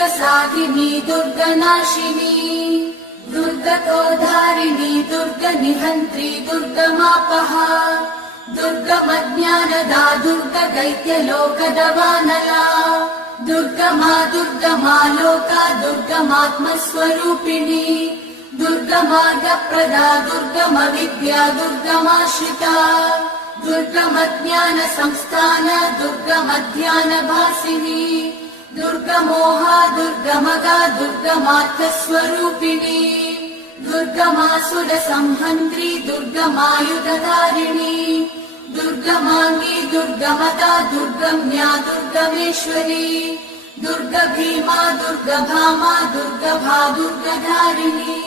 दुर्गसाधिनी दुर्गनाशिनी दुर्गतोधारिणी दुर्गनिहन्त्री दुर्गमापहा दुर्गमज्ञानदा दुर्गदैत्यलोकदवानला दुर्गमा दुर्गमा लोका दुर्गमात्मस्वरूपिणी दुर्गमार्गप्रदा दुर्गमविद्या दुर्गमाश्रिता दुर्गमज्ञानसंस्थान दुर्गमध्यानभासिनी दुर्गमोहा दुर्गमगा दुर्गमार्थस्वरूपिणी दुर्गमासुरसंहन्त्री दुर्गमायुधधारिणी दुर्गमाङ्गी दुर्गमदा दुर्गम्या दुर्गमेश्वरी दुर्गभीमा दुर्गभामा दुर्गभा दुर्गधारिणी।